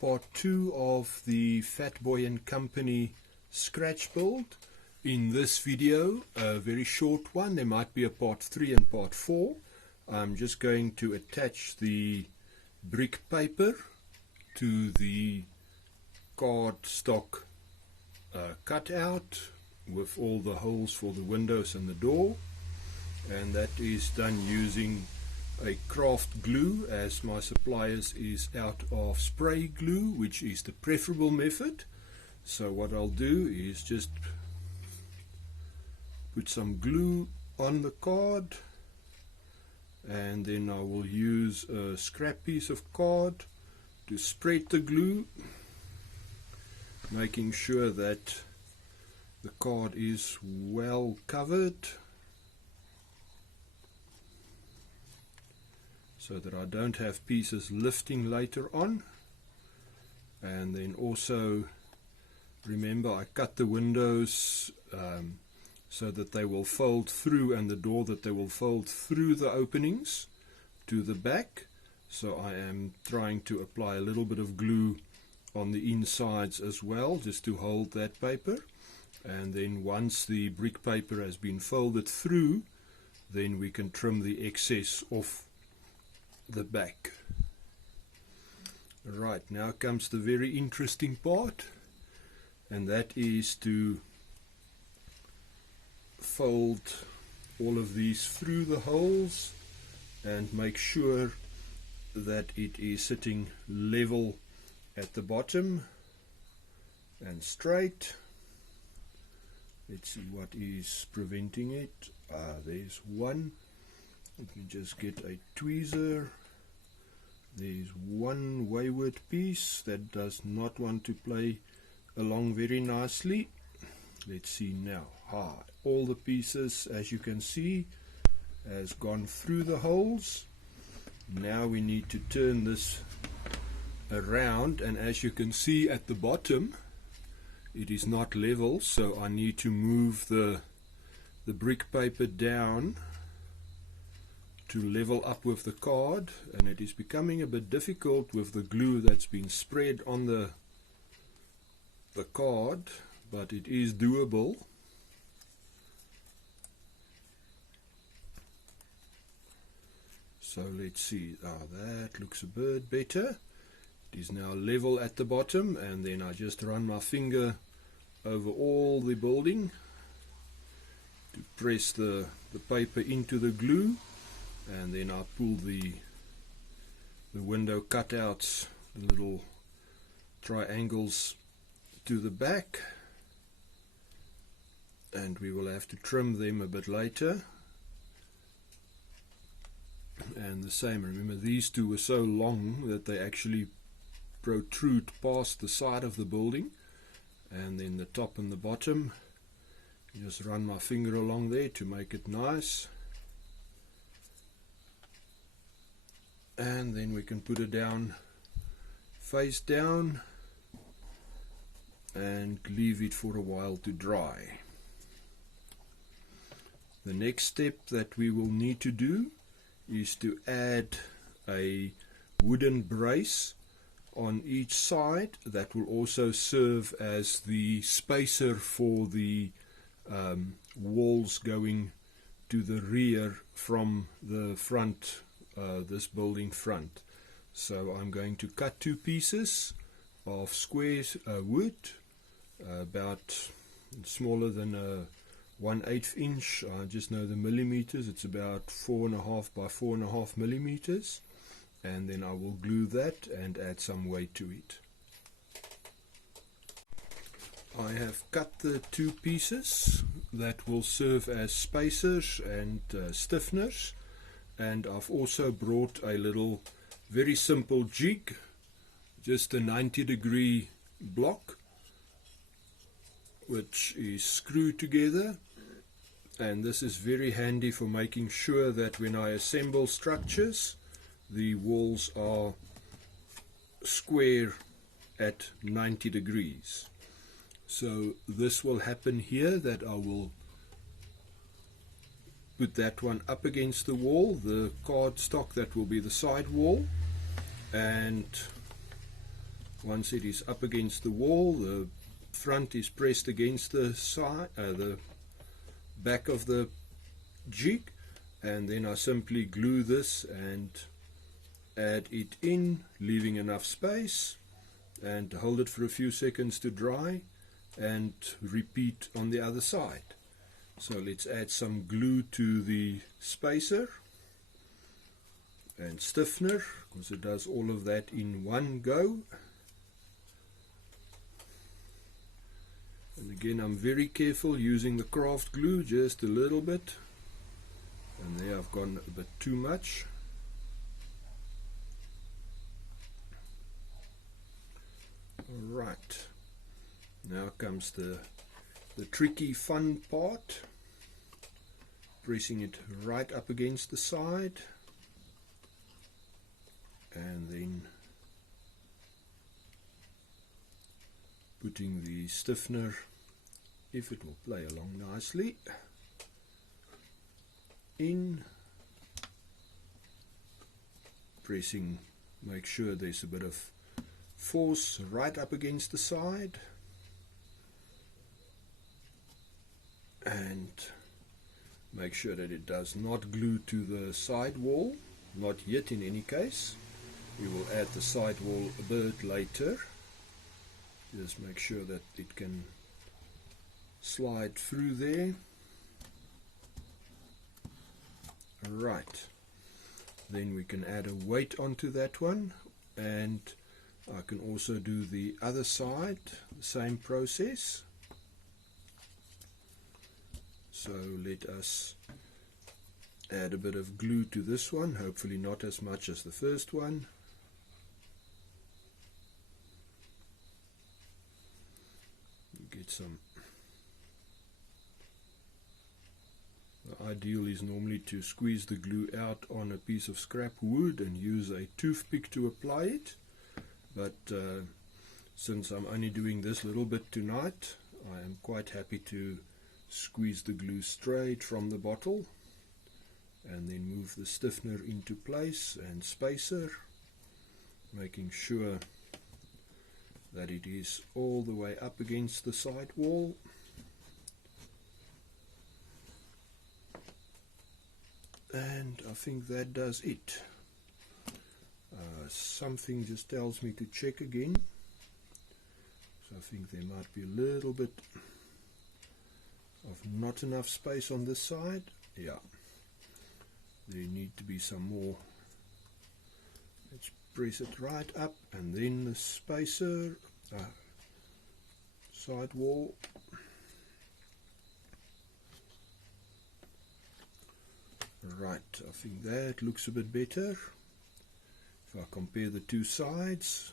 part 2 of the Fat Boy and Company scratch build. In this video, a very short one, there might be a part 3 and part 4. I'm just going to attach the brick paper to the cardstock cutout with all the holes for the windows and the door, and that is done using a craft glue, as my suppliers is out of spray glue, which is the preferable method. So what I'll do is just put some glue on the card, and then I will use a scrap piece of card to spread the glue, making sure that the card is well covered so that I don't have pieces lifting later on. And then also remember, I cut the windows so that they will fold through, and the door that they will fold through the openings to the back. So I am trying to apply a little bit of glue on the insides as well, just to hold that paper. And then once the brick paper has been folded through, then we can trim the excess off the back. Right, now comes the very interesting part, and that is to fold all of these through the holes and make sure that it is sitting level at the bottom and straight. Let's see what is preventing it. There's one. Let me just get a tweezer. There's one wayward piece that does not want to play along very nicely. Let's see now. All the pieces, as you can see, has gone through the holes. Now we need to turn this around, and as you can see at the bottom, it is not level, so I need to move the brick paper down to level up with the card, and it is becoming a bit difficult with the glue that's been spread on the card, but it is doable. So let's see, that looks a bit better. It is now level at the bottom, and then I just run my finger over all the building to press the paper into the glue, and then I pull the window cutouts, the little triangles, to the back, and we will have to trim them a bit later. And the same, remember, these two were so long that they actually protrude past the side of the building, and then the top and the bottom, just run my finger along there to make it nice, and then we can put it down face down and leave it for a while to dry. The next step that we will need to do is to add a wooden brace on each side that will also serve as the spacer for the walls going to the rear from the front, this building front. So I'm going to cut two pieces of square wood, about smaller than a 1/8 inch. I just know the millimeters, it's about 4.5 by 4.5 millimeters, and then I will glue that and add some weight to it. I have cut the two pieces that will serve as spacers and stiffeners, and I've also brought a little very simple jig, just a 90-degree block, which is screwed together, and this is very handy for making sure that when I assemble structures, the walls are square at 90 degrees. So this will happen here, that I will put that one up against the wall, the cardstock that will be the side wall, and Once it is up against the wall, the front is pressed against the side, the back of the jig, and then I simply glue this and add it in, leaving enough space, and hold it for a few seconds to dry, and repeat on the other side. So let's add some glue to the spacer and stiffener, because it does all of that in one go. And again, I'm very careful using the craft glue, just a little bit, and there I've gone a bit too much. Alright, now comes the tricky fun part, pressing it right up against the side, and then putting the stiffener, if it will play along nicely, in, pressing, make sure there's a bit of force right up against the side, and make sure that it does not glue to the side wall, not yet in any case. We will add the side wall a bit later. Just make sure that it can slide through there. Right, then we can add a weight onto that one, and I can also do the other side, the same process. So let us add a bit of glue to this one, hopefully not as much as the first one. Get some. The ideal is normally to squeeze the glue out on a piece of scrap wood and use a toothpick to apply it, but since I'm only doing this little bit tonight, I am quite happy to squeeze the glue straight from the bottle, and then move the stiffener into place and spacer, making sure that it is all the way up against the side wall. And I think that does it. Something just tells me to check again, so I think there might be a little bit of not enough space on this side. Yeah, there need to be some more. Let's press it right up, and then the spacer, side wall. Right, I think that looks a bit better. If I compare the two sides,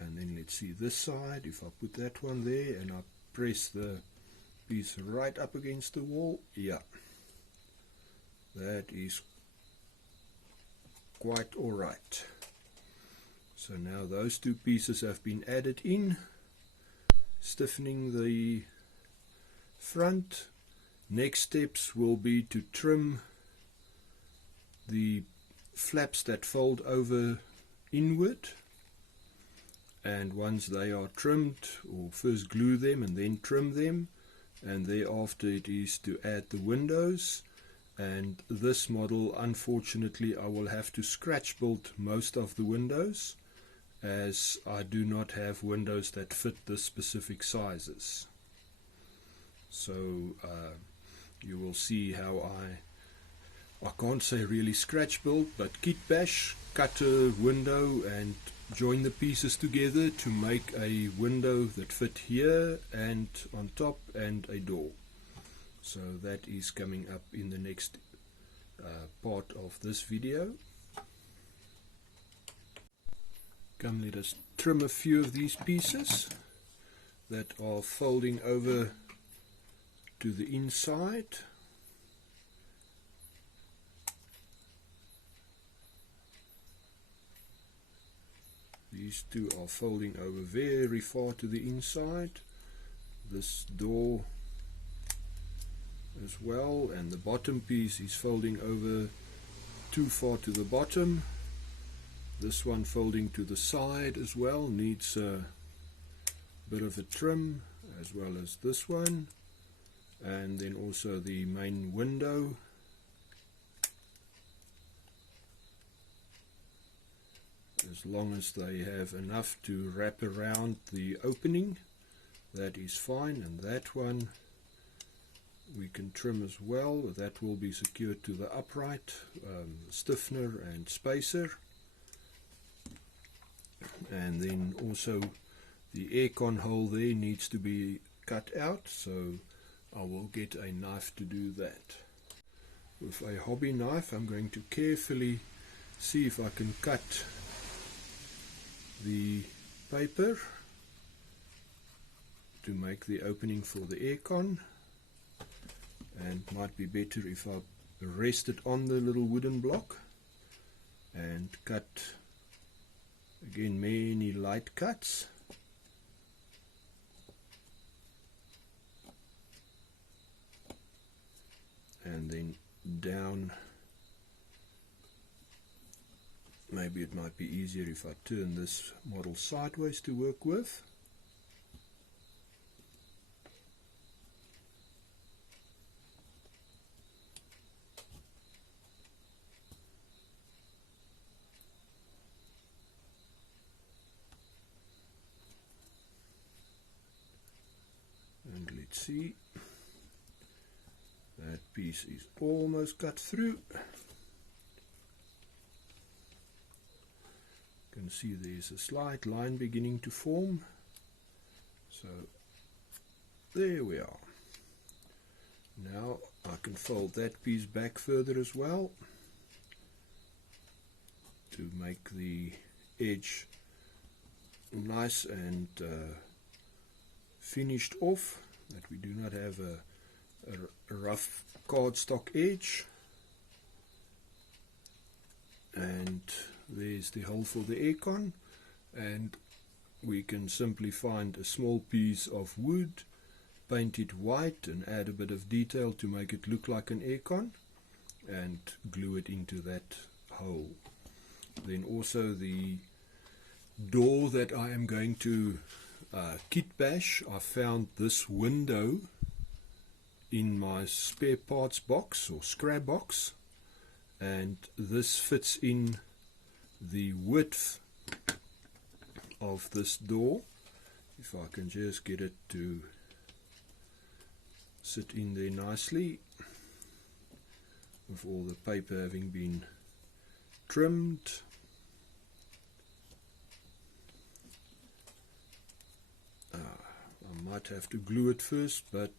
and then let's see this side, if I put that one there and I press the piece right up against the wall, yeah, that is quite alright. So now those two pieces have been added in, stiffening the front. Next steps will be to trim the flaps that fold over inward, and once they are trimmed, or first glue them and then trim them, and thereafter it is to add the windows. And this model, unfortunately, I will have to scratch build most of the windows, as I do not have windows that fit the specific sizes. So you will see how I can't say really scratch build, but kit bash, cut a window and join the pieces together to make a window that fit here and on top, and a door. So that is coming up in the next part of this video. Come, let us trim a few of these pieces that are folding over to the inside. These two are folding over very far to the inside. This door as well, and the bottom piece is folding over too far to the bottom. This one folding to the side as well needs a bit of a trim, as well as this one, and then also the main window. As long as they have enough to wrap around the opening, that is fine. And that one we can trim as well. That will be secured to the upright, stiffener and spacer. And then also the aircon hole there needs to be cut out, so I will get a knife to do that. With a hobby knife I'm going to carefully see if I can cut the paper to make the opening for the aircon, and might be better if I rest it on the little wooden block and cut again many light cuts. And then down. Maybe it might be easier if I turn this model sideways to work with. And let's see. That piece is almost cut through. You can see there's a slight line beginning to form. So there we are. Now I can fold that piece back further as well to make the edge nice and finished off, that we do not have a rough cardstock edge. And there's the hole for the aircon, and we can simply find a small piece of wood, paint it white and add a bit of detail to make it look like an aircon, and glue it into that hole. Then also the door that I am going to kit bash, I found this window in my spare parts box or scrap box, and this fits in the width of this door. If I can just get it to sit in there nicely, with all the paper having been trimmed. I might have to glue it first, but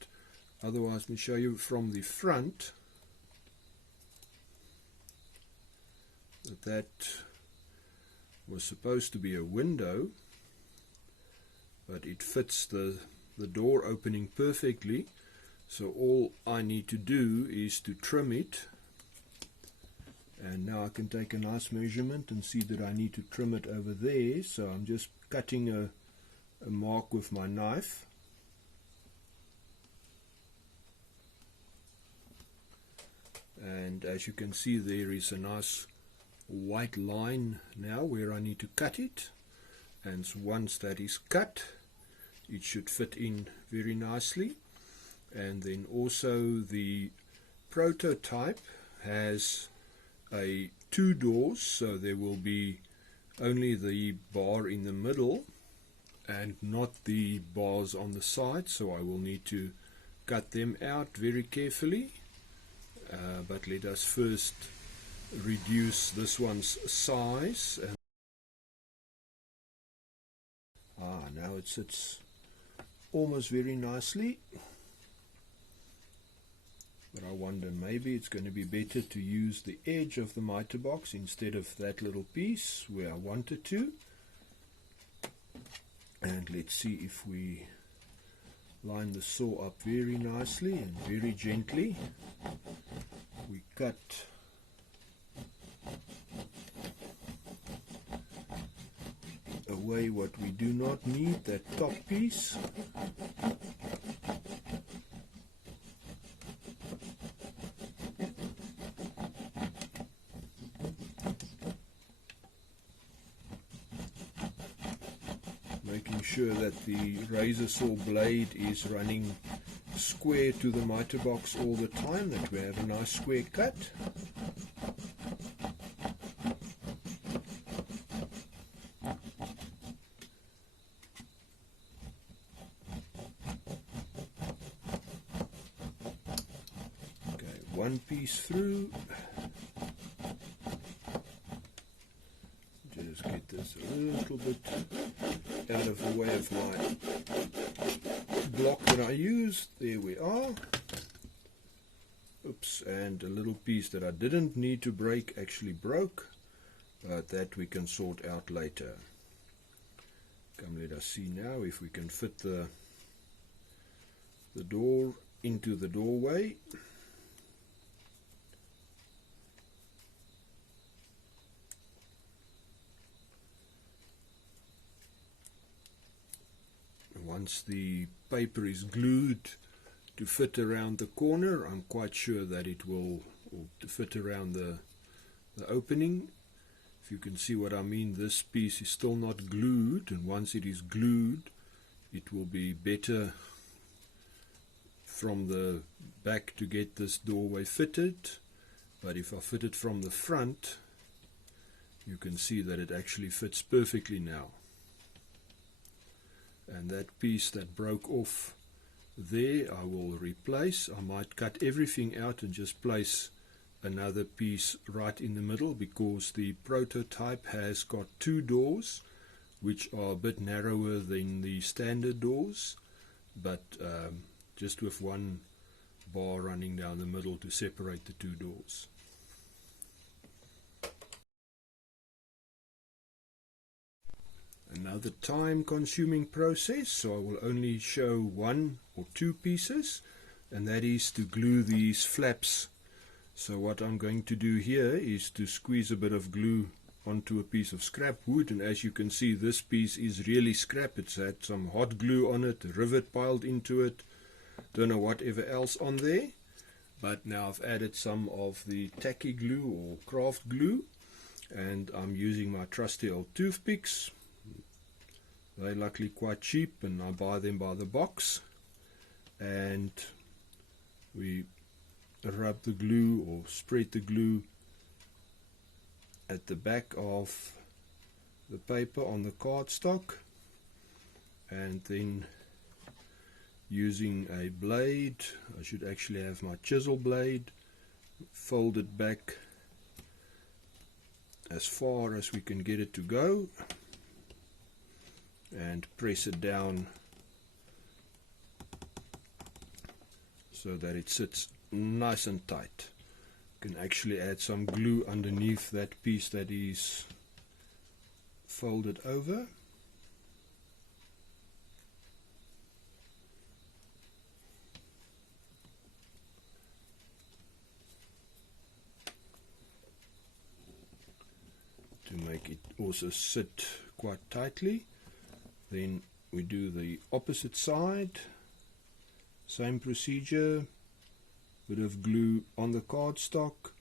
otherwise let me show you from the front that was supposed to be a window, but it fits the door opening perfectly. So all I need to do is to trim it, and now I can take a nice measurement and see that I need to trim it over there. So I'm just cutting a mark with my knife, and as you can see there is a nice white line now where I need to cut it, and once that is cut it should fit in very nicely. And then also the prototype has two doors, so there will be only the bar in the middle and not the bars on the side, so I will need to cut them out very carefully. But let us first reduce this one's size. And now it sits almost very nicely, but I wonder, maybe it's going to be better to use the edge of the miter box instead of that little piece where I wanted to. And let's see if we line the saw up very nicely and very gently. We cut away what we do not need, that top piece. making sure that the razor saw blade is running square to the miter box all the time, that we have a nice square cut. Okay, one piece through. Just get this a little bit out of the way of my block that I use. There we are. Oops, and a little piece that I didn't need to break actually broke, but that we can sort out later. Come, let us see now if we can fit the door into the doorway. Once the paper is glued to fit around the corner, I'm quite sure that it will, or to fit around the opening. If you can see what I mean, this piece is still not glued, and once it is glued, it will be better from the back to get this doorway fitted. But if I fit it from the front, you can see that it actually fits perfectly now. And that piece that broke off there, I will replace. I might cut everything out and just place another piece right in the middle, because the prototype has got two doors which are a bit narrower than the standard doors, but just with one bar running down the middle to separate the two doors. Another time-consuming process, so I will only show one or two pieces, and that is to glue these flaps. So what I'm going to do here is to squeeze a bit of glue onto a piece of scrap wood, and as you can see, this piece is really scrap. It's had some hot glue on it, a rivet piled into it, don't know whatever else on there, but now I've added some of the tacky glue or craft glue, and I'm using my trusty old toothpicks. They're luckily quite cheap, and I buy them by the box, and we rub the glue or spread the glue at the back of the paper on the cardstock, and then using a blade, I should actually have my chisel blade, fold it back as far as we can get it to go, and press it down so that it sits nice and tight. You can actually add some glue underneath that piece that is folded over. To make it also sit quite tightly. Then we do the opposite side, same procedure, bit of glue on the cardstock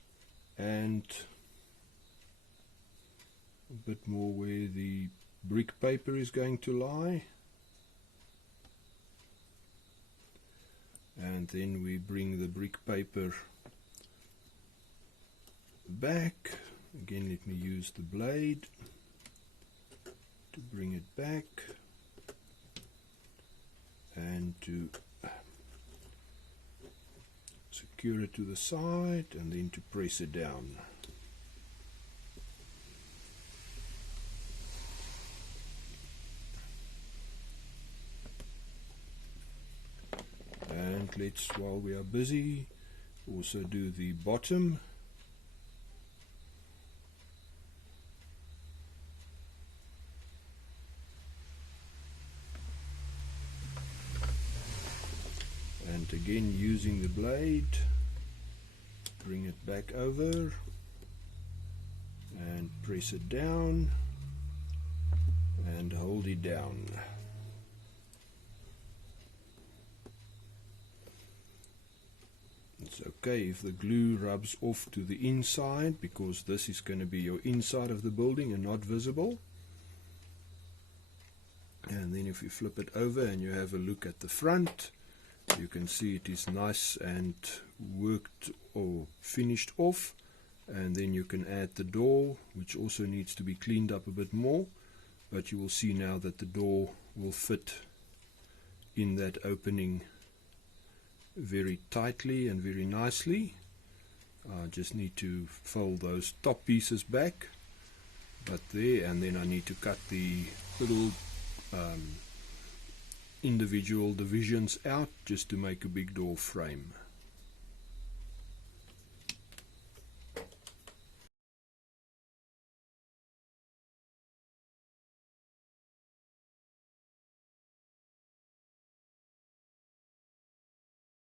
and a bit more where the brick paper is going to lie, and then we bring the brick paper back. Again, let me use the blade to bring it back and to secure it to the side, and then to press it down. And let's, while we are busy, also do the bottom. And again, using the blade, bring it back over and press it down and hold it down. It's okay if the glue rubs off to the inside, because this is going to be your inside of the building and not visible. And then if you flip it over and you have a look at the front, you can see it is nice and worked or finished off. And then you can add the door, which also needs to be cleaned up a bit more, but you will see now that the door will fit in that opening very tightly and very nicely. I just need to fold those top pieces back, but there, and then I need to cut the little individual divisions out just to make a big door frame.